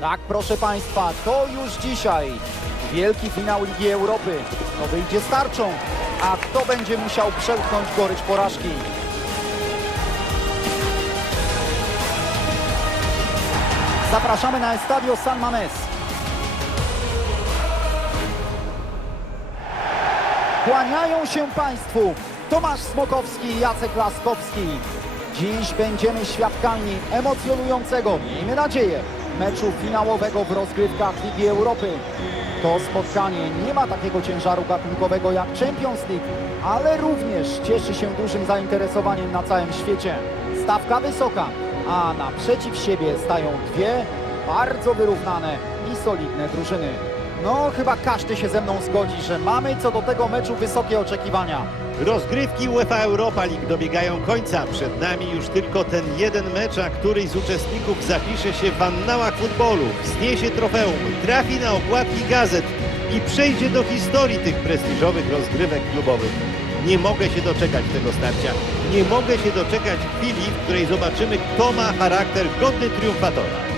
Tak, proszę Państwa, to już dzisiaj wielki finał Ligi Europy. Kto wyjdzie z tarczą, a kto będzie musiał przełknąć gorycz porażki. Zapraszamy na Estadio San Mamés. Kłaniają się Państwu Tomasz Smokowski i Jacek Laskowski. Dziś będziemy świadkami emocjonującego, miejmy nadzieję, meczu finałowego w rozgrywkach Ligi Europy. To spotkanie nie ma takiego ciężaru gatunkowego jak Champions League, ale również cieszy się dużym zainteresowaniem na całym świecie. Stawka wysoka, a naprzeciw siebie stają dwie bardzo wyrównane i solidne drużyny. No, chyba każdy się ze mną zgodzi, że mamy co do tego meczu wysokie oczekiwania. Rozgrywki UEFA Europa League dobiegają końca. Przed nami już tylko ten jeden mecz, a któryś z uczestników zapisze się w annałach futbolu, wzniesie trofeum, trafi na okładki gazet i przejdzie do historii tych prestiżowych rozgrywek klubowych. Nie mogę się doczekać tego starcia. Nie mogę się doczekać chwili, w której zobaczymy, kto ma charakter godny triumfatora.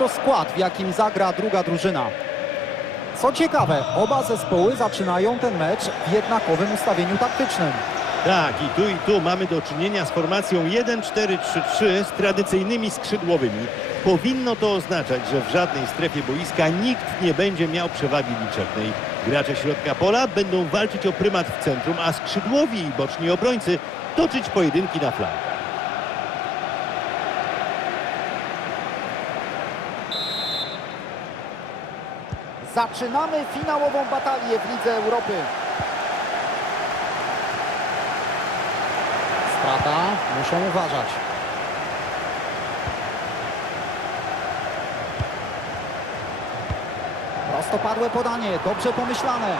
A oto skład, w jakim zagra druga drużyna. Co ciekawe, oba zespoły zaczynają ten mecz w jednakowym ustawieniu taktycznym. Tak, i tu i tu mamy do czynienia z formacją 1-4-3-3 z tradycyjnymi skrzydłowymi. Powinno to oznaczać, że w żadnej strefie boiska nikt nie będzie miał przewagi liczebnej. Gracze środka pola będą walczyć o prymat w centrum, a skrzydłowi i boczni obrońcy toczyć pojedynki na flankach. Zaczynamy finałową batalię w Lidze Europy. Strata, muszą uważać. Prostopadłe podanie, dobrze pomyślane.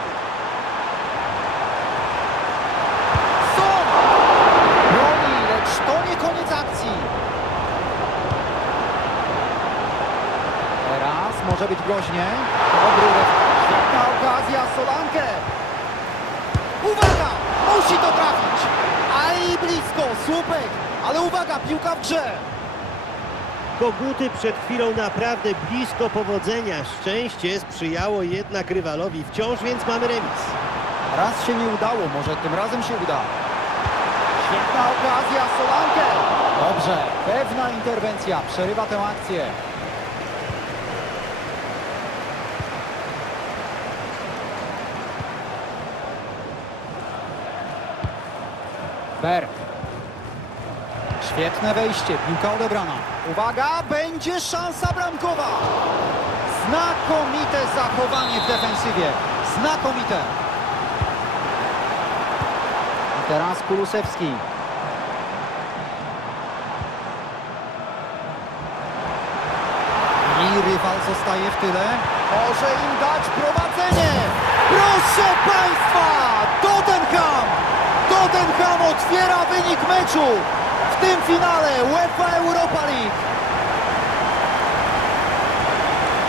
Son! Broni, lecz to nie koniec akcji. Teraz może być groźnie. Dobry ref- Świetna okazja, Solankę. Uwaga! Musi to trafić. Aj, blisko, słupek. Ale uwaga, piłka w grze. Koguty przed chwilą naprawdę blisko powodzenia. Szczęście sprzyjało jednak rywalowi wciąż, więc mamy remis. Raz się nie udało, może tym razem się uda. Świetna okazja, Solankę. Dobrze, pewna interwencja, przerywa tę akcję. Berg. Świetne wejście, piłka odebrana. Uwaga, będzie szansa bramkowa. Znakomite zachowanie w defensywie. Znakomite. I teraz Kulusewski. I rywal zostaje w tyle. Może im dać prowadzenie. Proszę Państwa! Tottenham! Tottenham otwiera wynik meczu tym finale UEFA Europa League.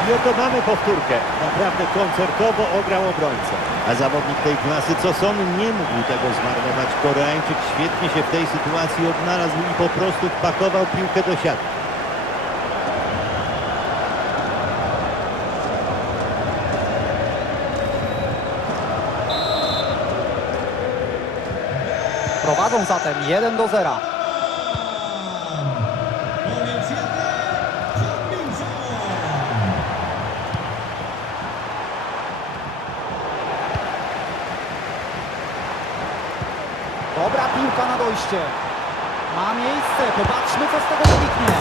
I oto mamy powtórkę. Naprawdę koncertowo ograł obrońcę. A zawodnik tej klasy, co Son, nie mógł tego zmarnować. Koreańczyk świetnie się w tej sytuacji odnalazł i po prostu wpakował piłkę do siatki. Prowadzą zatem 1 do 0. Dobra piłka na Ma miejsce, popatrzmy co z tego wyniknie.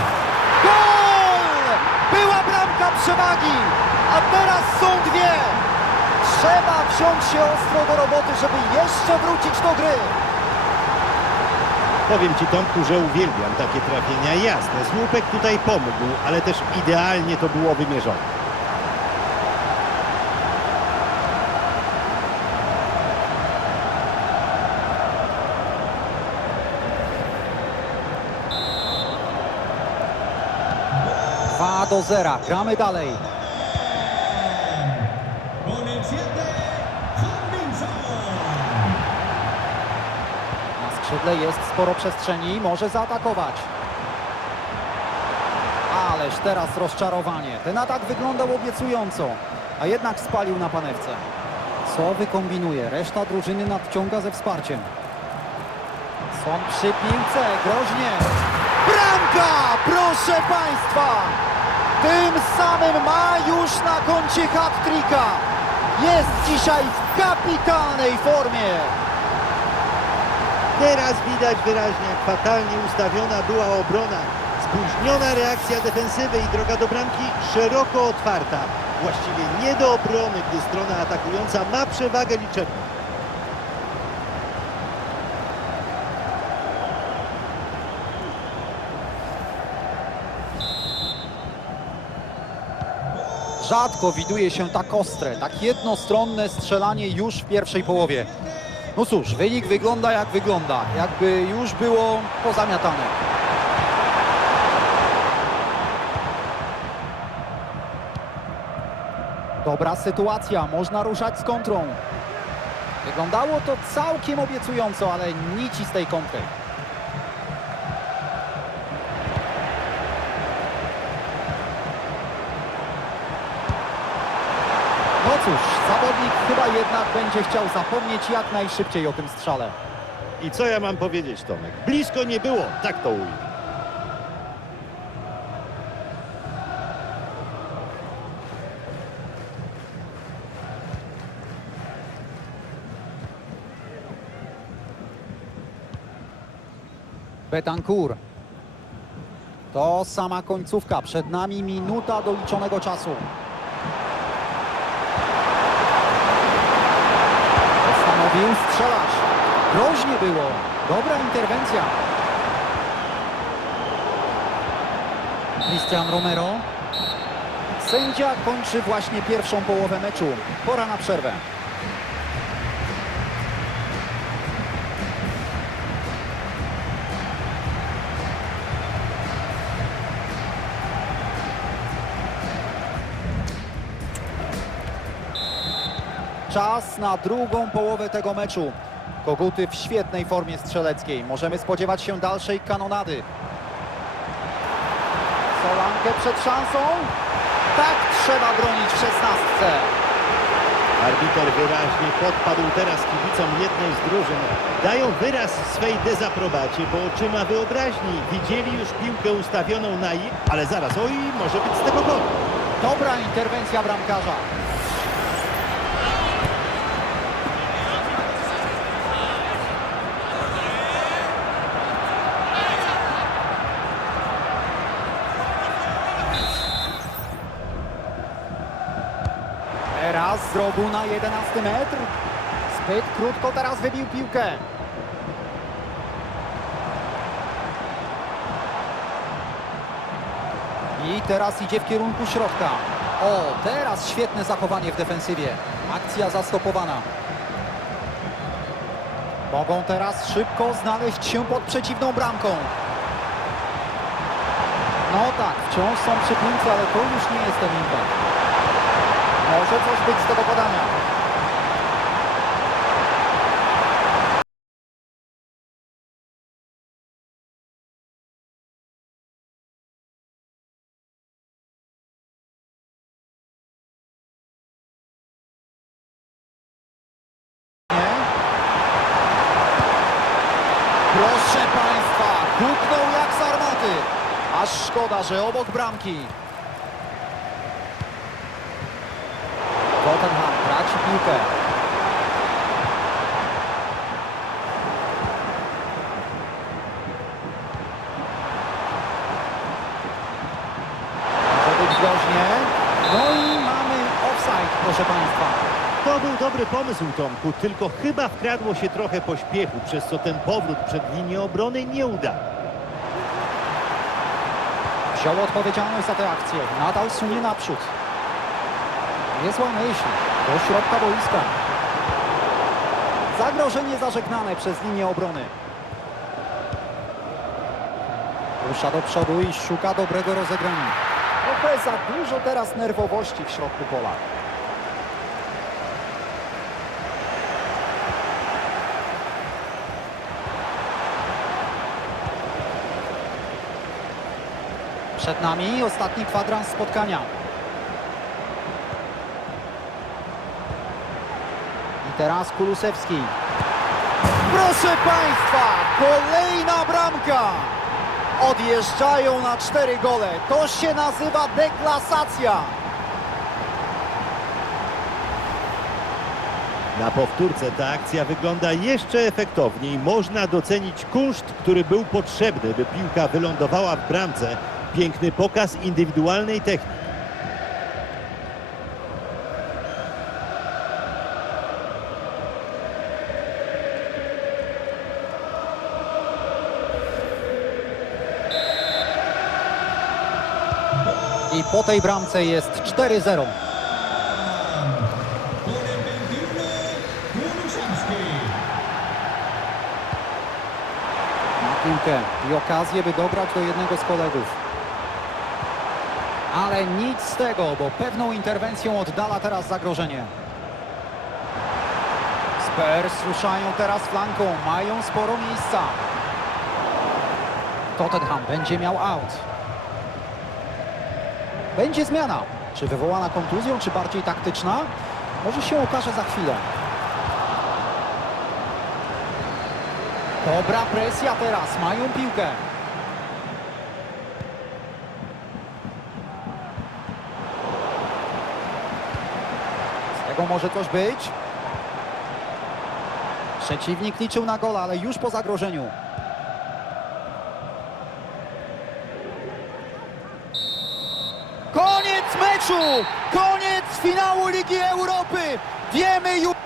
Gol! Była bramka przewagi, a teraz są dwie. Trzeba wziąć się ostro do roboty, żeby jeszcze wrócić do gry. Powiem Ci Tomku, że uwielbiam takie trafienia. Jasne, słupek tutaj pomógł, ale też idealnie to było wymierzone. Do zera, gramy dalej. Con el 7, Hutchinson. Na skrzydle jest sporo przestrzeni, może zaatakować. Ależ teraz rozczarowanie. Ten atak wyglądał obiecująco, a jednak spalił na panewce. Co wykombinuje? Reszta drużyny nadciąga ze wsparciem. Są przy piłce, groźnie. Bramka! Proszę Państwa! Tym samym ma już na koncie hat-tricka. Jest dzisiaj w kapitalnej formie. Teraz widać wyraźnie, jak fatalnie ustawiona była obrona. Spóźniona reakcja defensywy i droga do bramki szeroko otwarta. Właściwie nie do obrony, gdy strona atakująca ma przewagę liczebną. Rzadko widuje się tak ostre, tak jednostronne strzelanie już w pierwszej połowie. No cóż, wynik wygląda jak wygląda, jakby już było pozamiatane. Dobra sytuacja, można ruszać z kontrą. Wyglądało to całkiem obiecująco, ale nic z tej kontry. Cóż, zawodnik chyba jednak będzie chciał zapomnieć jak najszybciej o tym strzale. I co ja mam powiedzieć, Tomek? Blisko nie było, tak to ujmę. Betancourt. To sama końcówka. Przed nami minuta doliczonego czasu. Postanowił strzelać. Groźnie było. Dobra interwencja. Cristian Romero. Sędzia kończy właśnie pierwszą połowę meczu. Pora na przerwę. Czas na drugą połowę tego meczu. Koguty w świetnej formie strzeleckiej. Możemy spodziewać się dalszej kanonady. Solankę przed szansą. Tak trzeba bronić w szesnastce. Arbiter wyraźnie podpadł teraz kibicom jednej z drużyn. Dają wyraz swej dezaprobacie, bo oczyma wyobraźni widzieli już piłkę ustawioną na ich, ale zaraz, oj, może być z tego gol. Dobra interwencja bramkarza. Teraz z rogu na 11 metr. Zbyt krótko teraz wybił piłkę. I teraz idzie w kierunku środka. O, teraz świetne zachowanie w defensywie. Akcja zastopowana. Mogą teraz szybko znaleźć się pod przeciwną bramką. No tak, wciąż są przy piłce, ale to już nie jest ten impact. Może coś być z tego podania. Proszę Państwa, huknął jak z armaty. Aż szkoda, że obok bramki. piłkę. No i mamy offside, proszę Państwa. To był dobry pomysł, Tomku, tylko chyba wkradło się trochę pośpiechu, przez co ten powrót przed linię obrony nie uda. Wziął odpowiedzialność za tę akcję. Nadal sunie naprzód. Niezła myśl. Do środka boiska. Zagrożenie zażegnane przez linię obrony. Rusza do przodu i szuka dobrego rozegrania. Trochę za dużo teraz nerwowości w środku pola. Przed nami ostatni kwadrans spotkania. Teraz Kulusewski. Proszę Państwa, kolejna bramka! Odjeżdżają na cztery gole. To się nazywa deklasacja. Na powtórce ta akcja wygląda jeszcze efektowniej. Można docenić kunszt, który był potrzebny, by piłka wylądowała w bramce. Piękny pokaz indywidualnej techniki. I po tej bramce jest 4-0. Con el 21, Kulusewski. Na piłkę i okazję, by dobrać do jednego z kolegów. Ale nic z tego, bo pewną interwencją oddala teraz zagrożenie. Spurs ruszają teraz flanką, mają sporo miejsca. Tottenham będzie miał out. Będzie zmiana. Czy wywołana kontuzją, czy bardziej taktyczna? Może się okaże za chwilę. Dobra presja teraz, mają piłkę. Z tego może coś być. Przeciwnik liczył na gola, ale już po zagrożeniu. Koniec meczu! Koniec finału Ligi Europy! Wiemy już...